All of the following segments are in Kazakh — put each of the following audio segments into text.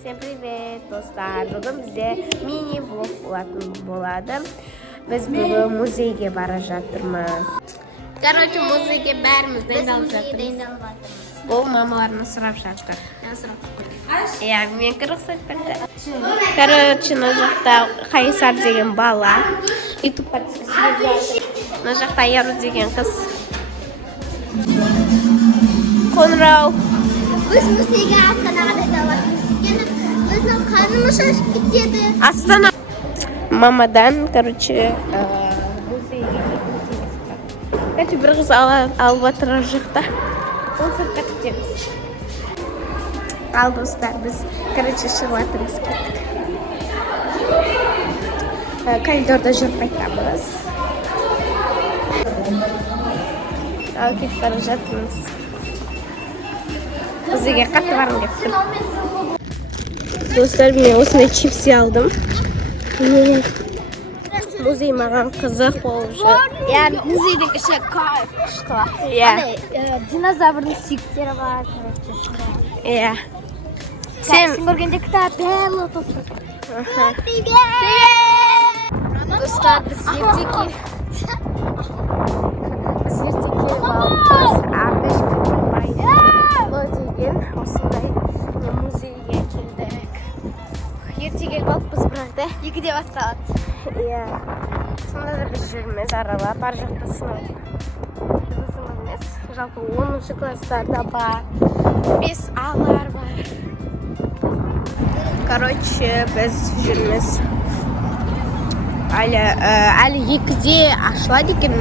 Всем привет, достар. Бүгін бізде мини-влог болады. Біз бүгін музейге бара жатырмыз. Короче, музейге бәріміз дайындалып жатырмыз. Бұл мамаларына сұрап жатыр. Иә, мен рұқсат берді. Короче, мына жақта Қайсар деген бала. YouTube подпискасы жатыр. Мына жақта Айару деген қыз. Қоңырау. Biz muzeyga Astanada davatimiz. Yana bizning qarnimiz shashib ketdi. Astana. Mamadan, короче, muzeyga ketamiz. Короче, bir qiz alib o'tirar joqda. Konsertga ketamiz. Al do'stlar, biz короче shiryapmiz ketdik. Koridorda yurib qaytamiz. Al ketib bora жатырмыз. Muzeyga qattiq borgim keldi. Do'stlar, men o'sini chipsi oldim. Muzey mаған qiziq bo'ldi. Yani muzeydagi ishi kayf, ishqilaq. Ya. Dinozavrning suyuklari bor, Ya. Sen ko'rganda kitob bello topdi. Do'stlar, biz yerdagi valimiz Ardish Karimbayeva degan osmonday muzeyga keldik. Ertaga valimiz birda 2 deb astaladi. Ya. Sonda da biz yurimiz aralab, bar joqda sinov. Bizimiz жалпы 10 klasslarda bor. 5 A'lar bor. Короче, biz yurimiz әлі 2-де ашылады екен,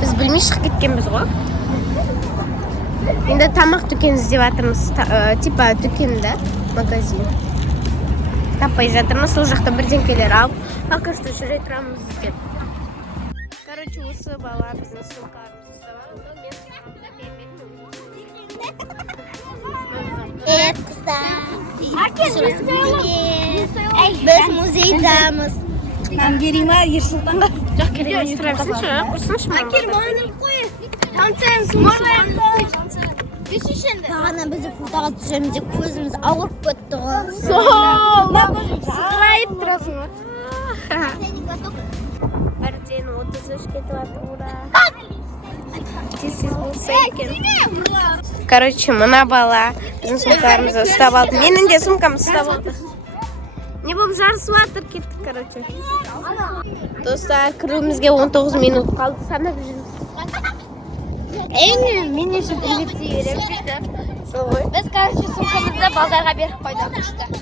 біз білмей шығып кеткенбіз ғой. Енді тамақ дүкен іздеп жатырмыз, типа дүкенді, магазин. Таппай жатырмыз, сол жақта бірдеңкелер алып, ақырышты жүре тұрамыз іздеп. Короче, осы бала біздің сумкаларымызды ұстап алды, мен Biz muzeydamiz. Ben geleyim var Yırsultan'da. Жоқ, керек емес, тұра берсінші, құрсыншы мама. Kermanı koy. Бағана бізді фотоға түсіреміз деп көзіміз ауырып кетті ғой. Сықырайып тұрасың ғой. Бірден 33 кетіп жатыр бұра. Тез болса екен. Короче, мына бала біздің сумкаларымызды ұстап алды. Менің де сумкамды ұстап алды. Не болып жарысып жатыр, кеттік, короче. Достар, кіруімізге 19 минут қалды, санап жүрміз. Мен үшін билетті беріп жүрді. Сол ғой. Біз, короче, сумкамызды балдарға беріп қойдық.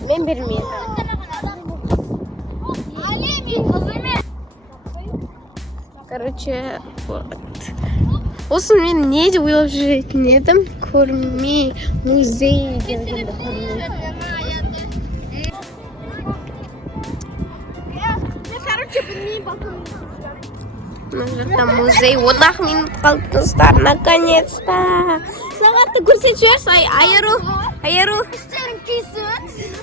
Мен бермеймін. Короче, вот. Осы мен не деп ойлап жүретін едім? Көрме, музей дегенді көрме. Мына жақта музей. 10 минут қалды, достар, наконец-то. Сағатты көрсетіп жіберші, Айару. Істерің кейсін.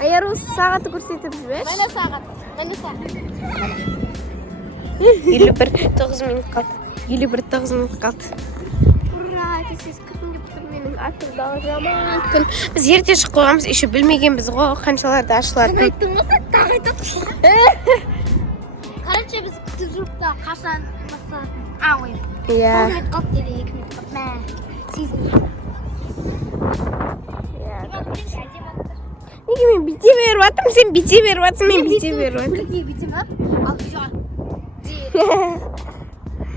Айару, сағатты көрсетіп жіберші. Мәне сағат. 51-9 минут қалды. 51-9 минут қалды. Ура, тез кірдім деп тұр менің атырдағы жаман күн. Біз ерте шығып қойғанбыз, еще білмегенбіз ғой, қаншаларда ашылады. Айттыңыз, тағы айтып. Короче, біз күтіп жүріп та қашан басталады. Ой. Иә. 9 минут қалды деді, 2 минут қалды. Мә, 8 минут. Неге мен бүйте беріп жатырмын, сен бүйте беріп жатсың, мен бүйте беріп жатырмын. Бірге бүйте ма? Ал жан.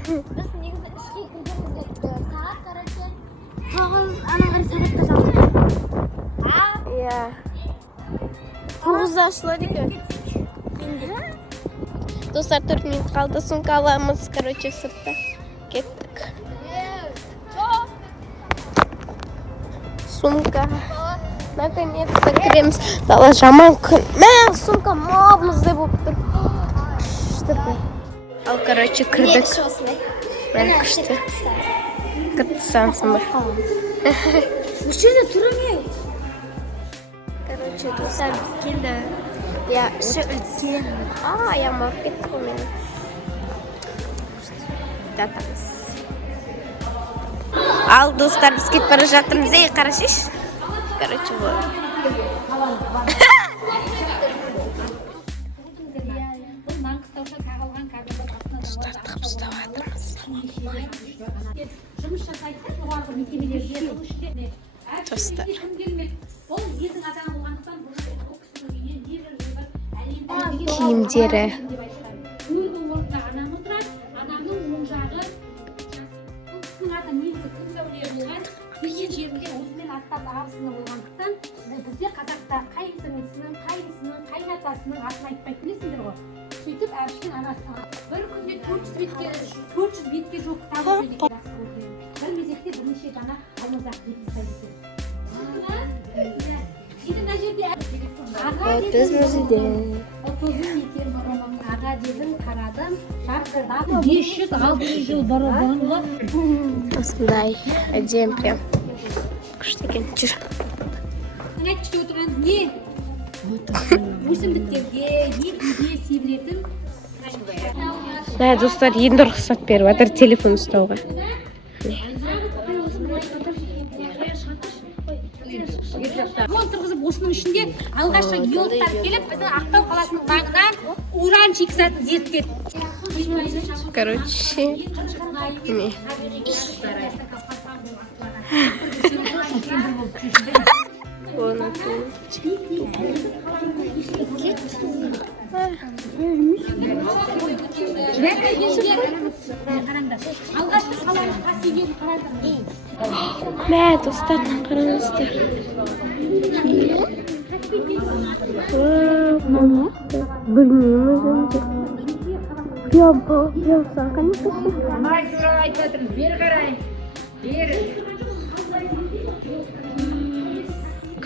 Біз негізі ішке кіргенбіз сағат, короче, 9 ана қарай сағатта жабылды. Иә. 9-да ашылады екен. Достар, 4 минут қалды, сумка аламыз, короче, сыртта. Кеттік. Сумка. Наконец-то кіреміз. Дала жаман күн. Мә, сумка мабымыздай болып тұр. Ал, короче, кірдік. Мен күшті. Күтті сансың ба. Үшені тұрмай. Короче, достар, біз келді. Я іші үлкен. Аяғым ауырып кетті ғой менің. Жатамыз. Ал, достар, біз кетіп бара жатырмыз. Қарашыш. Короче, вот. Dostlar. Kiyimdері. Бізде қазақта қайынсіңлісінің, қайнысының, қайнатасының атын айтпайды, білесіңдер ғой. Сөйтіп әбіштің анасына бір күнде 400 бетке жоқ кітап оқиды екен. Бір мезетте бірнеше дана алмазақ бет тастайды екен. Біз музейде. Аға дедім, қарадым, шарқырдап 500-600 жыл бұрынғы. Осындай әдем прям. Күшті екен, жүр. Айтып отырғанымыз не? Өсімдіктерге, егінге себілетін. Достар, енді рұқсат беріп жатыр телефон ұстауға. Жол тұрғызып, осының ішінде алғашқы геологтар келіп, біздің Ақтау қаласының маңынан уран шикізатын зерттеді. Короче, не. Алғашқы қаланың қасиетін қараңдар. Мә, достар, қараңыздар. Білмейміз önce. Прям сақын тұсы.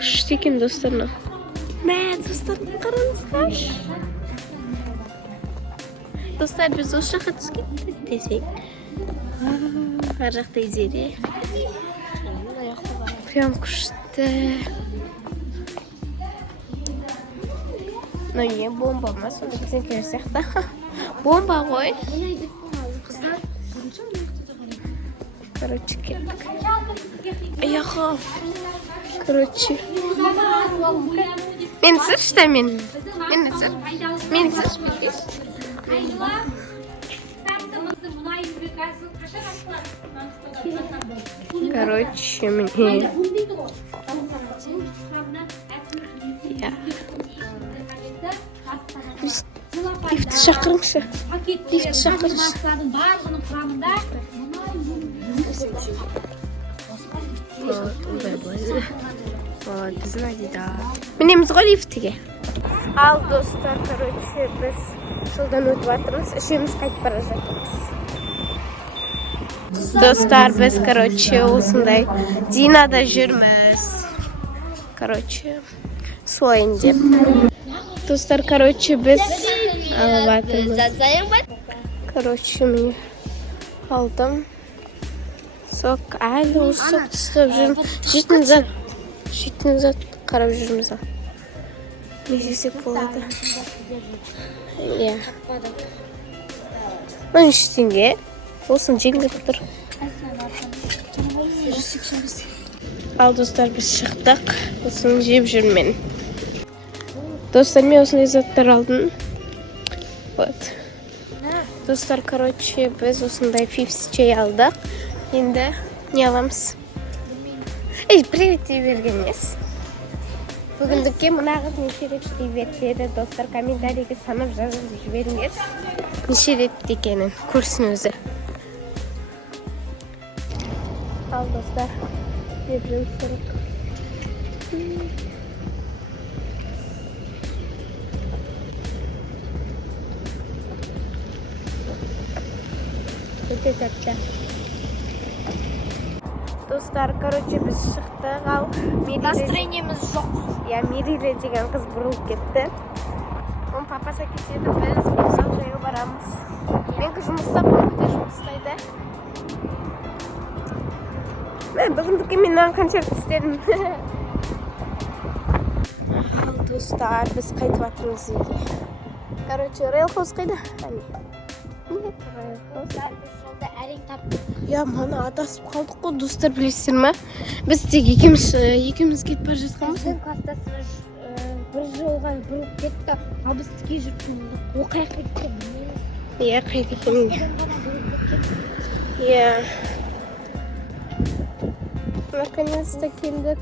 Күшті екен достарына. Мә, достар, қараңыздар. Достар, біз осы жаққа түскен десек. Ар жақта изере. Прям күшті. Но не бомба ма, сонда бізден келер сияқты. Бомба ғой. Короче, кеттік. Аяқым. Короче. Мен сыр, что мен? Мен сыр. Мен сыр. Короче, мне... Лифті шақырыңшы. Лифті шақырыңшы. Біздің Адида. Мінеміз ғой лифтіге. Ал, достар, короче, біз жолдан өтіп жатырмыз. Үшеуміз қайтып бара жатырмыз. Достар, біз, короче, осындай Динада жүрміз. Короче, суайын деп. Достар, короче, біз алып жатырмыз. Короче, мен алдым. Сок, әлі осы сок тұстап жүрмін. Жейтін зат қарап жүрміз. Не жесек болады? Иә. Мен ештеңе. Осыны жеңдеп тұр. Ал, достар, біз шықтық. Осыны жеп жүрмен. Достар, мен осындай заттар алдым. Вот. Достар, короче, біз осындай фифс чай алдық. Енді не аламыз? Привет дей берген емес. Бүгіндікке мына қыз неше рет дей берді, достар, комментарийге санап жазып жіберіңдер. Неше рет екенін көрсін өзі. Ал, достар, жеп сұрық. Өте тәтті. Достар, короче, біз шықтық, ал Настроениеміз жоқ. Я Мериле деген қыз бұрылып кетті. Оның папасы кетеді, біз қосақ жайға барамыз. Мен жұмыста, папа да жұмыстайды. Бүгіндікке мен концерт істедім. Ал, достар, біз қайтып жатырмыз үйге. Короче, Рейлхоус қайда? Нет, Рейлхоус. Я мана адасып қалдық қой, достар, білесіздер ме? Біз тек екеуміз кетіп бара жатқанбыз. Біздің кластасымыз бір жолға бұрылып кетті, ал біз тіке жүріп ол қай қайтып білмейміз. Иә, қайда екенін. Иә. Наконец-то келдік.